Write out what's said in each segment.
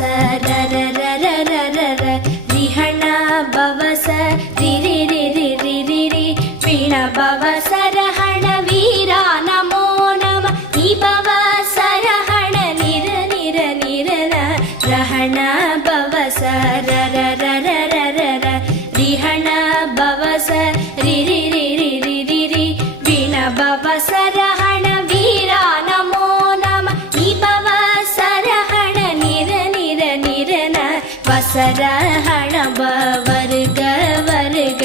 ர ர ர ர ர ர ர ரிஹண பவச ரி ரி ரி ரி ரி ரி ரி வீண பவச ரஹண வீரா நமோ நம நிபவ சரஹண நிர நிர நிரன ரஹண பவச ர ர ர ர ர ர ர ரிஹண பவச ரி ரி ரி ரி ரி ரி ரி வீண பவச ரஹண வீரா நமோ நம நிபவ சரஹண நிர நிர நிரன வசரஹண வருக வருக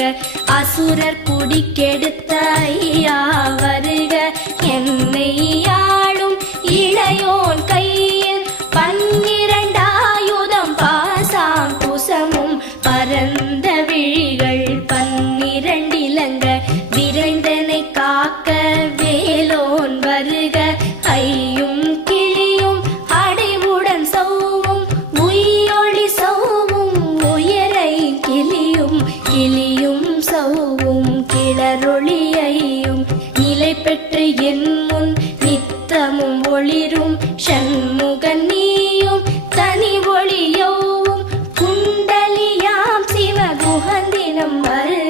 அசுரர் குடிக்கெடுத்த ஐயா வருக என்னை ஆளும் இளையோன் கையில் 12 ஆயுதம் பாசாம் குசமும் பரந்த விழிகள் 12 இலங்க விரைந்தனை காக்க வேலோன் வருக ஐயும் கிளியும் அடைவுடன் சௌவும் உயிரொளி சௌவும் உயரை கிளியும் கிளியும் சௌவும் கிளரொளியையும் நிலை பெற்று என் முன் நித்தமும் ஒளிரும் ஷண்முகன் நீயும் தனி ஒளியோவும் குண்டலியாம் சிவ குஹந்தினம் வரு